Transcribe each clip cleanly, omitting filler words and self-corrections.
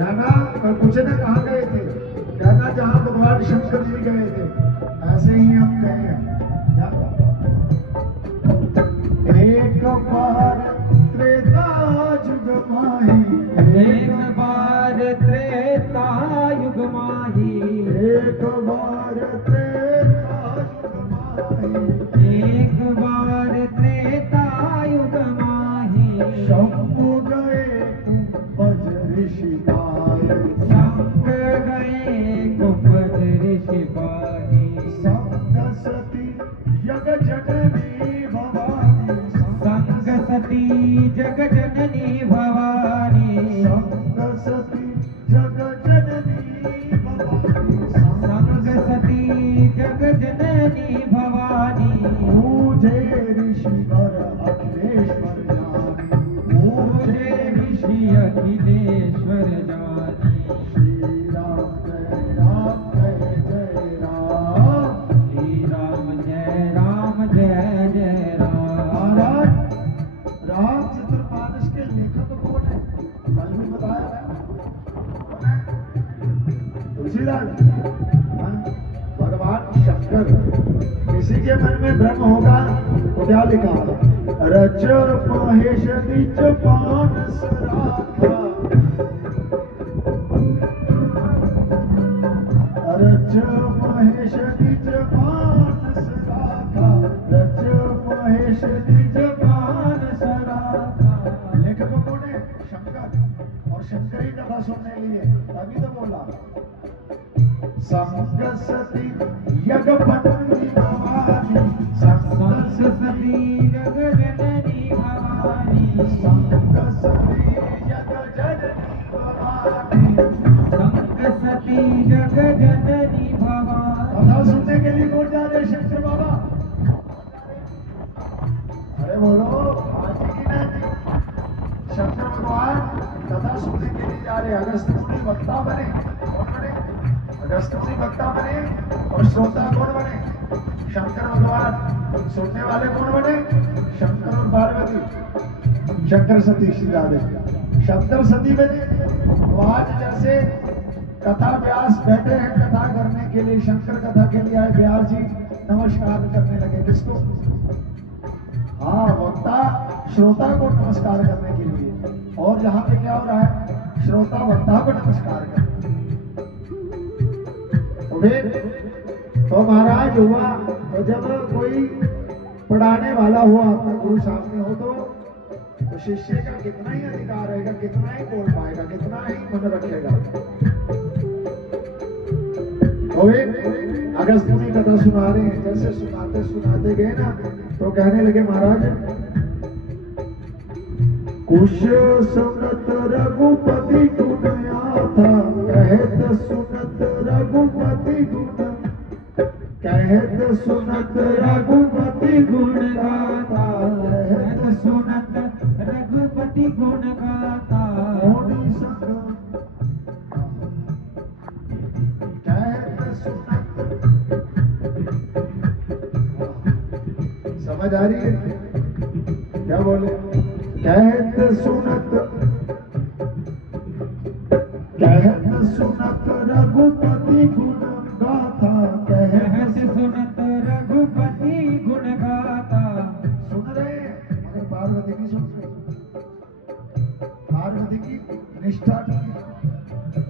कहना पूछने कहाँ गए थे, कहना जहाँ भगवान शंकर जी गए थे ऐसे ही हम गए हैं। एक बार त्रेता युग माही, एक बार त्रेता युग माही, एक बार त्रेता युग माही, एक बार त्रेता युग माही। शंभु गए कुंभज ऋषि पाए, शंख गए कुंभज ऋषि पाए। संग सती यग जननी भवानी, संग सती जग जननी भवानी, संग सती जग जननी भवानी, संग सती जग जननी भवानी। पूजे ऋषिवर अखिलेश्वर जानी, पूजे ऋषि अखिलेश्वर जानी। श्री राम जय राम जय जय राम, श्री राम जय जय राम। महाराज राम चतुर्मास के लेखक कौन है? कल भी बताया कौन है? तुलसीदास। भगवान शंकर। किसी के मन में भ्रम होगा तो क्या लिखा? रच महेश निज मानस राखा, रच महेश निज मानस राखा, रच महेश निज मानस राखा। लेखक कौन है? शंकर। और शंकर ही कथा सुनने के लिए तभी तो बोला संग सती यग पत्नी भवानी, संग सती जग जननी भवानी, संग सती यग जननी भवानी। संग सती जग जननी भवानी। कथा सुनने के लिए कौन जा रहे? शंकर बाबा। अरे बोलो आज की ना जी। शंकर भगवान कथा सुनने के लिए जा रहे। अगस्त मुनि वक्ता बने। कौन बने? अगस्त मुनि वक्ता बने। और श्रोता कौन बने? शंकर भगवान। सुनने वाले कौन बने? शंकर और पार्वती। शंकर सती सीधा दे, शंकर सती बने। तो आज जैसे कथा व्यास बैठे हैं कथा करने के लिए, शंकर कथा के लिए आए। व्यास जी नमस्कार करने लगे किसको? हाँ, वक्ता श्रोता को नमस्कार करने के लिए। और यहाँ पे क्या हो रहा है? श्रोता वक्ता को नमस्कार कर। तो फिर तो महाराज हुआ तो जब कोई पढ़ाने वाला हुआ, अपना गुरु सामने हो तो शिष्य का कितना ही अधिकार रहेगा, कितना ही बोल पाएगा, कितना ही मन रखेगा। तो अगस्त मुनि कथा सुना रहे हैं। जैसे सुनाते सुनाते गए ना तो कहने लगे महाराज, कुश सुनत रघुपति गुण आता, कहत सुनत रघुपति गुण, कहत सुनत रघुपति गुण गाता, कहत सुनत रघुपति गुण गाता। मुनि संग कहत सुनत। समझ आ रही है क्या बोले? कहत सुनत, कहत सुनत रघुपति गुण गाथा, कहत सुनत रघुपति गुण गाता। सुन रहे हैं मगर पार्वती की सुन रही। पार्वती की निष्ठा नहीं है।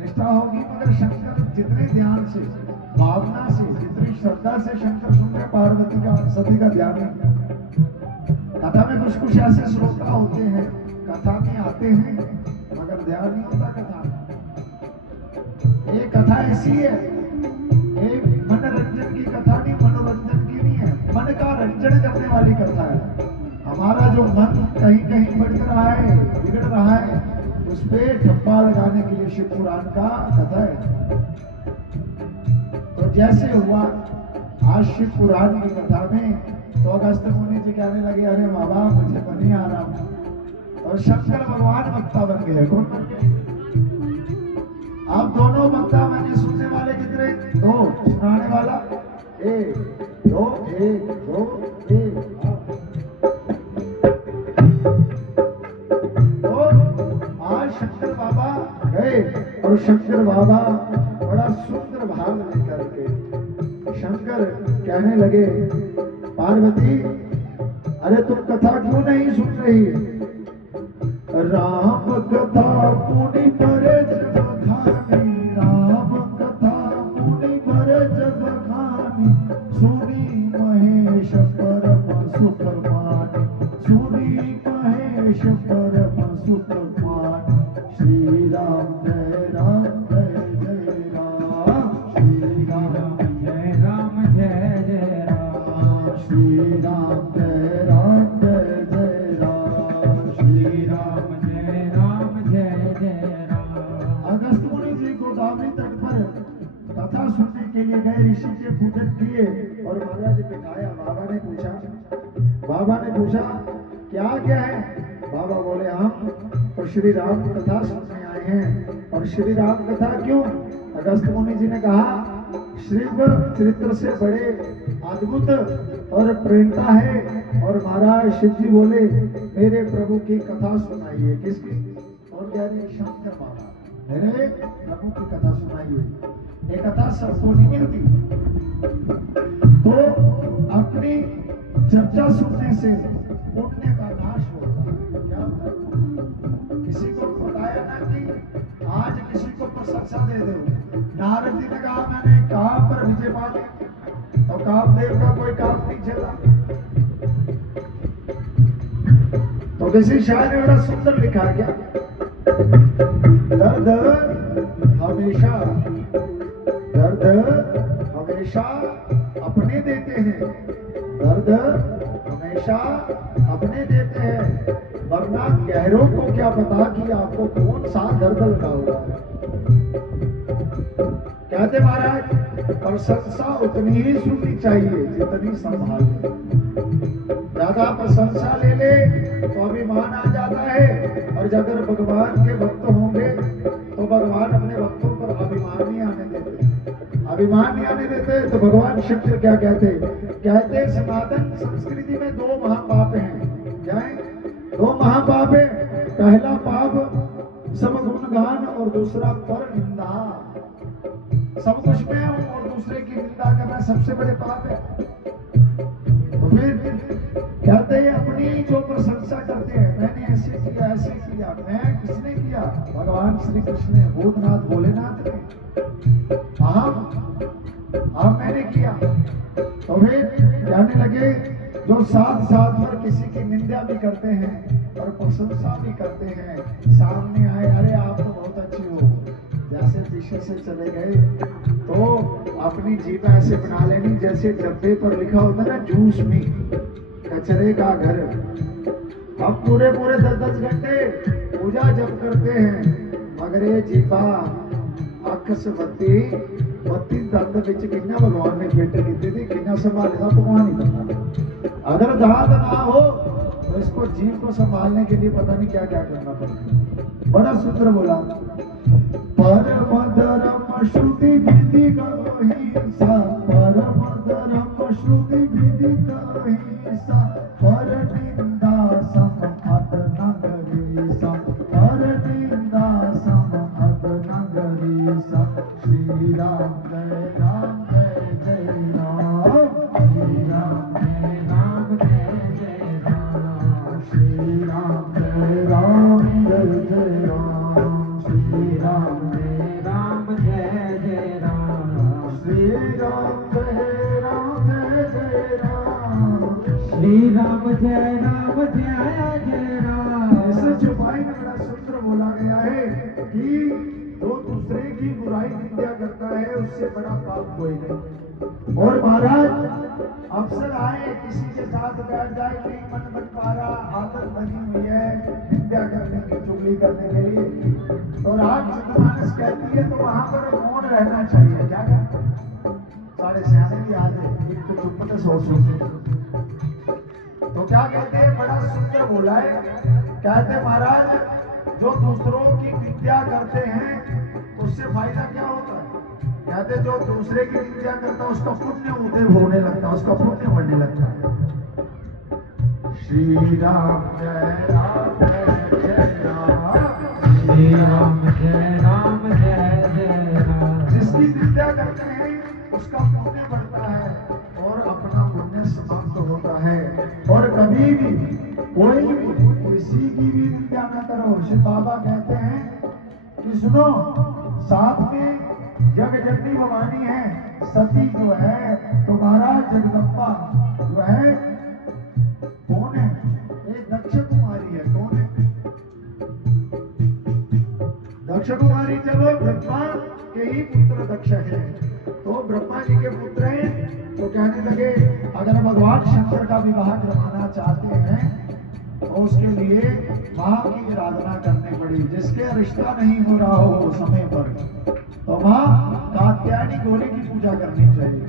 निष्ठा होगी मगर शंकर जितने ध्यान से, भावना से, जितनी श्रद्धा से शंकर सुन रहे, पार्वती का सती का ध्यान नहीं। कथा में कुछ ऐसे श्रोता होते हैं, कथा में आते हैं मगर ध्यान नहीं होता कथा में। ये कथा ऐसी है, एक मनोरंजन की कथा नहीं, मनोरंजन की नहीं है, मन का रंजन करने वाली कथा है। हमारा जो मन कहीं कहीं भटक रहा है, बिगड़ रहा है, उस पे ठप्पा लगाने के लिए शिव पुराण का कथा है। तो जैसे हुआ आज शिव पुराण की कथा में तो अगस्त मुनि जी कहने लगे, अरे बाबा मुझे बनी आ रहा हूं। और शंकर भगवान वक्ता बन गए। कौन बन गए? आप दोनों वक्ता बने। सुनने वाले कितने? दो। सुनाने वाला एक दो, एक दो, एक। तो आज शंकर बाबा गए और शंकर बाबा बड़ा सुंदर भाव लेकर के शंकर कहने लगे, पार्वती अरे तुम कथा क्यों नहीं सुन रही? राम कथा पुनि पर जग खानी, राम कथा पुनि पर जग खानी, सुनी महेश परम सुख मानी, सुनी महेश परम सुख मानी। श्री राम जय राम जय जय राम, श्री राम जय राम जय जय राम, श्री राम जय राम जय जय राम, श्री राम जय राम जय जय राम। अगस्त मुनि जी गोदावरी तट पर कथा सुनने के लिए गए, ऋषि के पूजन किए और महाराज बिठाया। बाबा ने पूछा क्या क्या है? बाबा बोले हम तो श्री राम की कथा सुनने आए हैं। और श्री राम कथा क्यों? अगस्त मुनि जी ने कहा शिव चरित्र से बड़े अद्भुत और प्रेरणा है। और महाराज शिव जी बोले मेरे प्रभु की कथा सुनाइए। किसकी? और कह रहे शंकर बाबा मेरे प्रभु की कथा सुनाइए। ये कथा सबको नहीं मिलती, तो अपनी चर्चा सुनने से पुण्य का नाश होता है। क्या होता है? किसी को बताया ना कि आज किसी को प्रशंसा दे दो। नारद जी ने कहा मैंने काम पर विजय पा ली, तो कामदेव का कोई काम नहीं चला। तो किसी शायर ने बड़ा सुंदर लिखा क्या, दर्द हमेशा अपने देते हैं, दर्द हमेशा अपने देते हैं, वरना गहरों को क्या पता कि आपको कौन सा दर्द लगा हुआ है। कहते महाराज प्रशंसा उतनी ही सुननी चाहिए जितनी संभाल। ज्यादा प्रशंसा ले ले तो अभिमान आ जाता है, और अगर भगवान के भक्त होंगे तो भगवान अपने भक्तों पर अभिमान नहीं आने देते। अभिमान नहीं आने देते तो भगवान शंकर क्या कहते सनातन संस्कृति में दो महापाप हैं। क्या है? दो महापाप है। पहला पाप सब गुणगान और दूसरा पर निंदा। सब कुछ में हूं और दूसरे की निंदा करना सबसे बड़े पाप है। तो फिर कहते हैं अपनी जो प्रशंसा करते हैं, मैंने ऐसे किया ऐसे किया, मैं किसने किया? भगवान श्री कृष्ण ने, भूतनाथ भोलेनाथ ने। हम मैंने किया। तो फिर कहने लगे जो साथ साथ में किसी की निंदा भी करते हैं और प्रशंसा भी करते हैं, सामने आए अरे आप तो बहुत अच्छे हो, जैसे पीछे से चले गए तो अपनी जीभ ऐसे बना लेनी जैसे डब्बे पर लिखा होता है ना जूस में कचरे का घर। हम पूरे 10-10 घंटे पूजा जब करते हैं, मगर ये जीभा अख से बत्ती दंद विच किन्ना भगवान ने फिट की थी, किन्ना संभाले था भगवान ही पता। अगर दांत ना हो तो इसको जीभ को संभालने के लिए पता नहीं क्या क्या करना पड़ता। बड़ा सुंदर बोला, परम धर्म श्रुति विधि गहिसा, परम धर्म श्रुति विधि गहिसा, पर निंदा समअत नगरीसा, पर निंदा समअत नगरीसा। श्री राम जय राम जय जय राम, श्री राम जय राम जय जय राम, श्री राम जय राम जय जय राम, श्री राम जय राम जय जय राम, श्री राम जय राम जय जय राम, श्री राम जय राम जय जय राम। इस चौपाई में बड़ा सूत्र बोला गया है कि जो दूसरे की बुराई निंदा करता है उससे बड़ा पाप कोई नहीं। और महाराज अफसर आए किसी के साथ बैठ जाए, नहीं मन बन पा रहा, आदत बनी हुई है निंदा करने की, चुगली करने के लिए, और आज जनमानस कहती है तो वहां पर मौन रहना चाहिए। क्या कहते साढ़े सियाने भी आ जाए, एक तो चुप में सोच तो क्या कहते हैं, बड़ा सुंदर बोला है। कहते महाराज जो दूसरों की निंदा करते हैं उससे फायदा क्या होता है? कहते जो दूसरे की निंदा करता है उसका पुण्य उदय होने लगता है, उसका पुण्य बढ़ने लगता है। श्री राम जय राम जय जय राम, श्री राम जय राम जय जिसकी निंदा करते हैं उसका पुण्य बढ़ता है और अपना पुण्य समाप्त होता है। और कभी भी कोई भी किसी की भी निंदा न करो। शिव बाबा कहते हैं कि सुनो, साथ में जग जननी भवानी है, सती जो है तुम्हारा जगदम्बा जो है कौन है? एक दक्ष कुमारी है। कौन है? दक्ष कुमारी जब ब्रह्मा के ही पुत्र दक्ष है, तो ब्रह्मा जी के पुत्र हैं, तो कहने लगे अगर भगवान शंकर का विवाह करवाना चाहते हैं तो उसके लिए माँ की आराधना करनी पड़ी। जिसके रिश्ता नहीं हो रहा हो समय पर, तो माँ कात्यायनी गौरी की पूजा करनी चाहिए।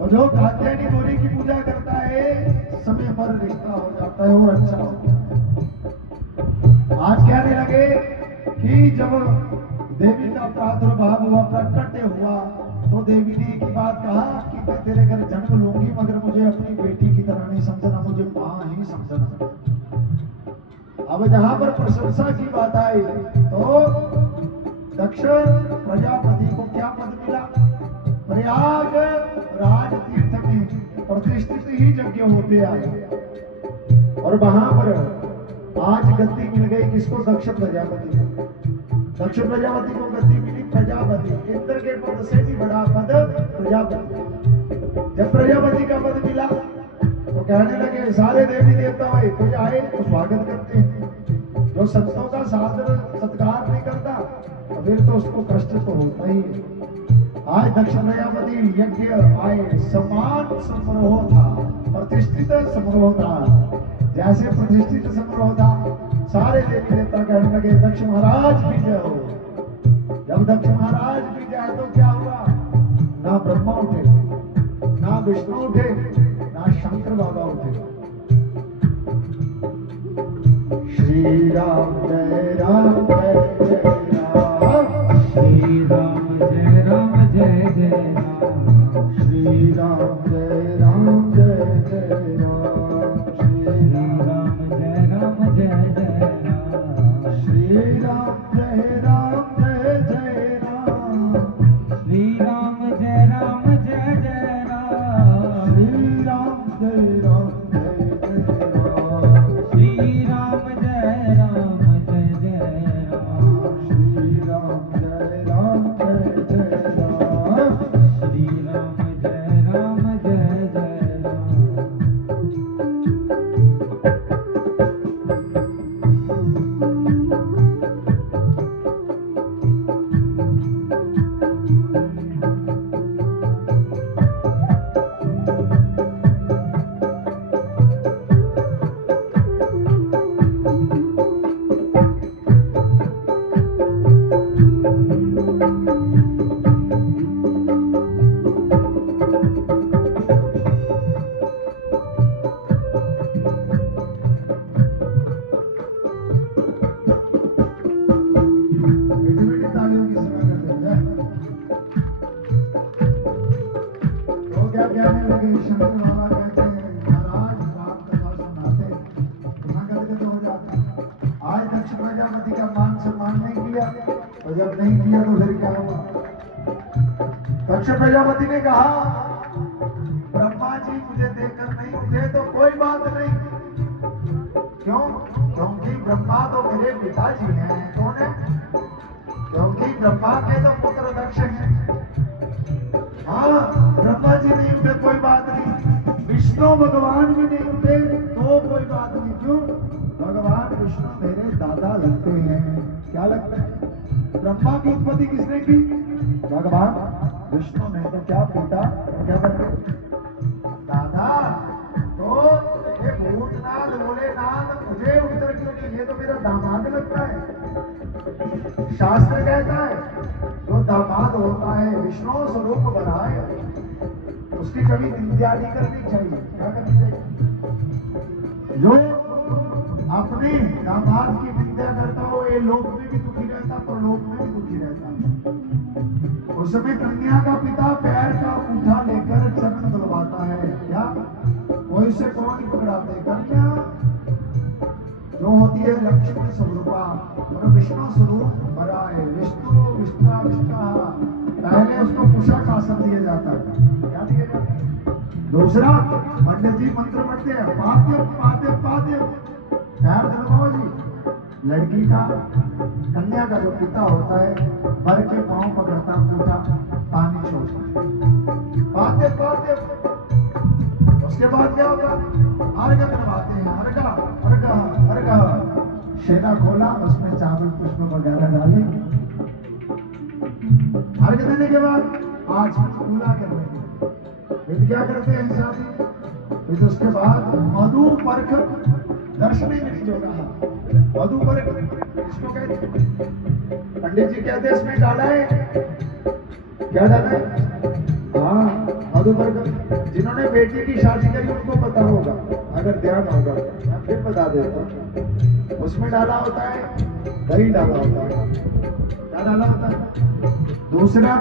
और जो कात्यायनी गौरी की पूजा करता है समय पर रिश्ता हो जाता है और अच्छा होता है। आज कहने लगे कि जब देवी का प्रादुर्भाव हुआ, प्रकट हुआ, तो देवी ने एक ही बात कहा कि मैं तेरे घर जन्म लूंगी मगर मुझे अपनी बेटी की तरह नहीं समझना, मुझे मां ही समझना। अब जहां पर प्रशंसा की बात आई तो दक्ष प्रजापति को क्या पद मिला? प्रयाग राज तीर्थ में प्रतिष्ठित ही यज्ञ होते आए और वहां पर आज गद्दी मिल गई किसको? दक्ष प्रजापति को। दक्ष प्रजापति को गद्दी मिली प्रजापति। इंद्र के पद से भी बड़ा पद प्रजापति। जब प्रजापति का पद मिला तो कहने लगे सारे देवी देवता भाई कोई आए तो स्वागत करते हैं। जो संतों का सादर सत्कार नहीं करता तो फिर तो उसको कष्ट तो होता ही है। आज दक्ष प्रजापति यज्ञ आए, समान समारोह था, प्रतिष्ठित समारोह था। जैसे प्रतिष्ठित समारोह था, सारे देवी देवता कहने लगे दक्ष महाराज की जय हो। जब दक्ष महाराज की जय तो क्या हुआ? ना ब्रह्मा उठे, ना विष्णु उठे, ना शंकर बाबा उठे। श्री राम जय राम जय जय राम, श्री राम जय राम जय जय राम, श्री राम जय राम जय जय राम, श्री राम जय राम जय जय राम, श्री राम जय राम जय जय राम, श्री राम जय राम जय जय राम, श्री राम जय राम जय जय राम, श्री राम जय राम जय जय राम, श्री राम जय राम जय जय राम, श्री राम जय राम जय जय राम। मीठी मीठी तालियों की सेवा करते हैं। तो क्या कहने लगे? शंकर बाबा कहते हैं महाराज राम कथा सुनाते ना गदगद हो जाते। आज दक्ष प्रजापति का मान सम्मान नहीं किया, और जब नहीं किया तो फिर क्या हुआ? दक्ष प्रजापति ने कहा ब्रह्मा जी मुझे देखकर नहीं उठे तो कोई बात नहीं। क्यों? क्योंकि ब्रह्मा तो मेरे पिताजी हैं। कौन है? क्योंकि ब्रह्मा के तो पुत्र दक्ष हैं। हाँ, ब्रह्मा जी नहीं उठे कोई बात नहीं, विष्णु भगवान भी नहीं उठे तो कोई बात नहीं। क्यों? भगवान विष्णु मेरे दादा लगते हैं। क्या लगता है? ब्रह्मा की उत्पत्ति किसने की? भगवान विष्णु ने। तो क्या पिता क्या करते? दादा। तो ये भूतनाथ भोलेनाथ मुझे उत्तर क्यों नहीं? ये तो मेरा दामाद लगता है। शास्त्र कहता है जो दामाद होता है विष्णु स्वरूप बनाए उसकी कभी निंदा नहीं करनी चाहिए। क्या करनी चाहिए? जो अपने दामाद की निंदा करता हो ये लोक में भी दुखी रहता, परलोक में भी दुखी रहता। उस समय कन्या का पिता पैर का अंगूठा लेकर चरण दलवाता है। क्या कोई से कौन नहीं पकड़ाते? कन्या जो होती है लक्ष्मी स्वरूपा और विष्णु स्वरूप बड़ा है। विष्णु विष्णा विष्णा दूसरा पंडित जी मंत्र पढ़ते हैं, पाद्य पाद्य पाद्य, पैर दबाओ जी। लड़की का, कन्या का जो पिता होता है, वर के पांव पकड़ता अंगूठा, पानी छोड़ता, पाद्य पाद्य। उसके बाद क्या होगा, अर्घ करवाते हैं, अर्घ अर्घ अर्घ। शेरा खोला, उसमें चावल पुष्प वगैरह डाले। अर्घ देने के बाद आज पूरा कर लेंगे। फिर क्या करते हैं शादी, फिर उसके बाद मधु पर्क दर्शन में जो रहा, मधु पर्क इसको कहते हैं। पंडित जी कहते हैं इसमें डाला है, क्या डाला है? हाँ, मधु पर्क। जिन्होंने बेटी की शादी करी उनको पता होगा, अगर ध्यान होगा मैं फिर बता देता हूँ। उसमें डाला होता है दही, डाला होता है, क्या डाला होता है? दूसरा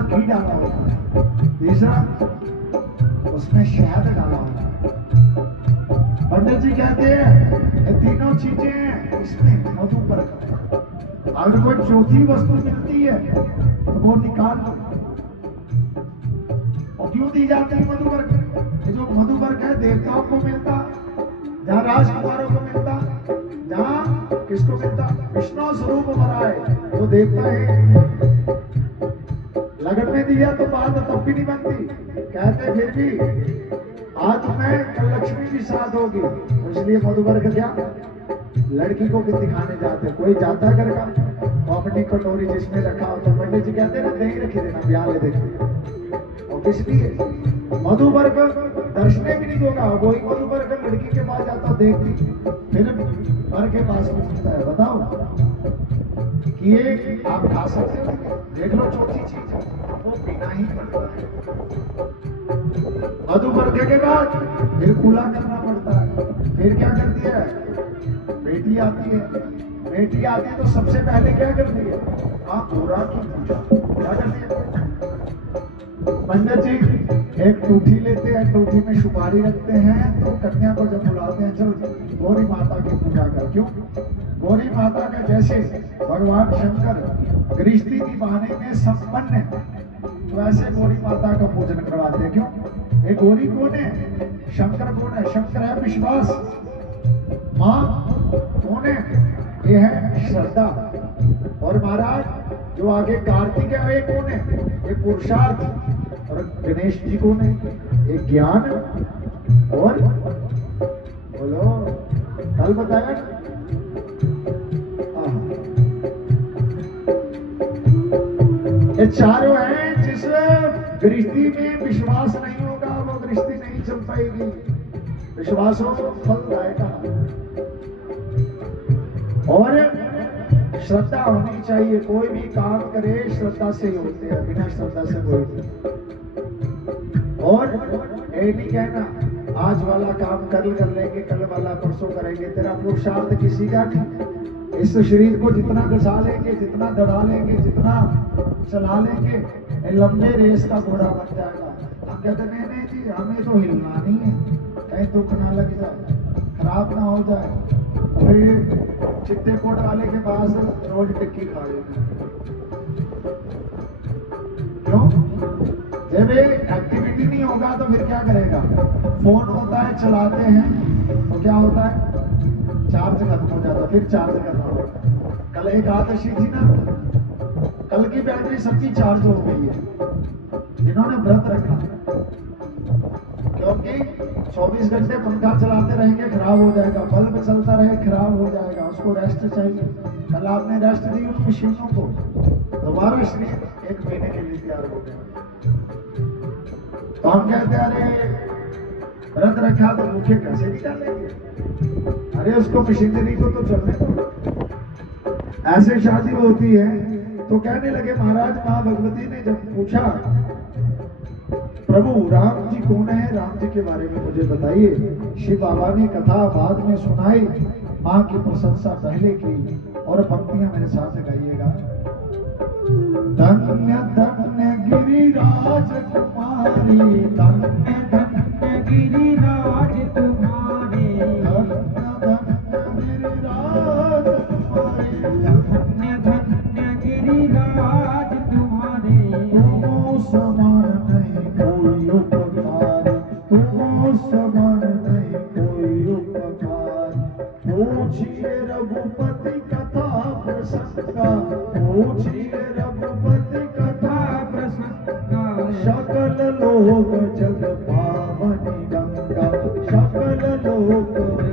घी डाला होता है, तीसरा उसमें शहद डाला होता है। पंडित जी कहते हैं ये तीनों चीजें हैं इसमें मधु पर्क। अगर कोई चौथी वस्तु मिलती है तो वो निकाल दो। और क्यों दी जाती है मधु पर्क? ये जो मधु पर्क है देवताओं को मिलता, जहाँ राजकुमारों को मिलता, जहाँ किसको मिलता? विष्णु स्वरूप बनाए तो देवता है। लगन में दिया तो बात तब भी नहीं बनती, कहते फिर भी आज में कल लक्ष्मी की साथ होगी, तो इसलिए मधुपर्क क्या लड़की को भी दिखाने जाते। कोई जाता है घर का तो अपनी कटोरी जिसमें रखा होता, पंडित जी कहते हैं ना दही रखी देना, ब्याह ले देखते। और किस लिए? मधुपर्क दर्शने भी नहीं होगा, वही मधुपर्क लड़की के पास जाता, देखती, फिर वर के पास पूछता है बताओ कि ये आप खा सकते हो? देख लो चौथी चीज है, वो पीना ही पड़ता है। मधुपर्क के बाद फिर कूला करना पड़ता है। फिर क्या करती है? बेटी आती है, बेटी आती है तो सबसे पहले क्या करती है? आप पूरा की पूजा क्या करती है? पंडित जी एक टूठी लेते हैं, टूठी में सुपारी रखते हैं, तो कन्या को जब बुलाते हैं चल गौरी माता की पूजा कर। क्यों? गौरी माता का जैसे भगवान शंकर गृहस्थी निभाने में संपन्न है, वैसे गौरी माता का पूजन करवाते हैं। क्यों? ये गौरी कौन है? शंकर कौन है? शंकर है विश्वास, माँ कौन है? ये है श्रद्धा। और महाराज जो आगे कार्तिक है ये कौन है? ये पुरुषार्थ। और गणेश जी कौन है? ये ज्ञान। और बोलो कल बताया ये चारों हैं। जिस गृहस्थी में विश्वास नहीं होगा वो गृहस्थी नहीं चल पाएगी। विश्वास हो तो फल आएगा। और श्रद्धा होनी चाहिए, कोई भी काम करे श्रद्धा से ही होते हैं, बिना श्रद्धा से कोई नहीं। और ये नहीं कहना आज वाला काम कल कर लेंगे, कल वाला परसों करेंगे, तेरा पुरुषार्थ किसी का नहीं। इस शरीर को जितना घसा लेंगे, जितना दड़ा लेंगे, जितना चला लेंगे, लंबे रेस का घोड़ा बन जाएगा। हम कहते नहीं जी हमें तो हिलना नहीं है, कहीं दुख ना लग जाए, खराब ना हो जाए, फिर चिट्टे कोट वाले के पास रोज टिक्की खा लेंगे। क्यों? जब एक्टिविटी नहीं होगा तो फिर क्या करेगा? फोन होता है चलाते हैं तो क्या होता है? चार्ज खत्म हो जाता, फिर चार्ज करना होगा। कल एकादशी थी ना, कल की बैटरी सबकी चार्ज हो गई है जिन्होंने व्रत रखा, क्योंकि 24 घंटे पंखा चलाते रहेंगे खराब हो जाएगा, बल्ब चलता रहे खराब हो जाएगा, उसको रेस्ट चाहिए। कल आपने रेस्ट दी उन मशीनों को, दोबारा शरीर 1 महीने के लिए तैयार हो गया। तो हम कहते हैं अरे व्रत रखा तो भूखे कैसे निकालेंगे? अरे उसको मशीनरी को तो चलने दो। ऐसे शादी होती है तो कहने लगे महाराज माँ भगवती ने जब पूछा प्रभु राम जी कौन है, राम जी के बारे में मुझे बताइए। शिव बाबा ने कथा बाद में सुनाई, माँ की प्रशंसा पहले की, और पंक्तियां मेरे साथ गाइएगा। धन्य धन्य गिरिराज तुम्हारी, धन्य धन्य गिरिराज तुम्हारे, धन्य धन्य गिरिराज तुम्हारे, धन्य धन्य गिरिराज तुम्हारे। तुम समान नहीं कोई पूछिए रघुपति कथा प्रसंगा, पूछिए रघुपति कथा प्रसंगा सकल लोक जग पावनी गंगा, सकल लोक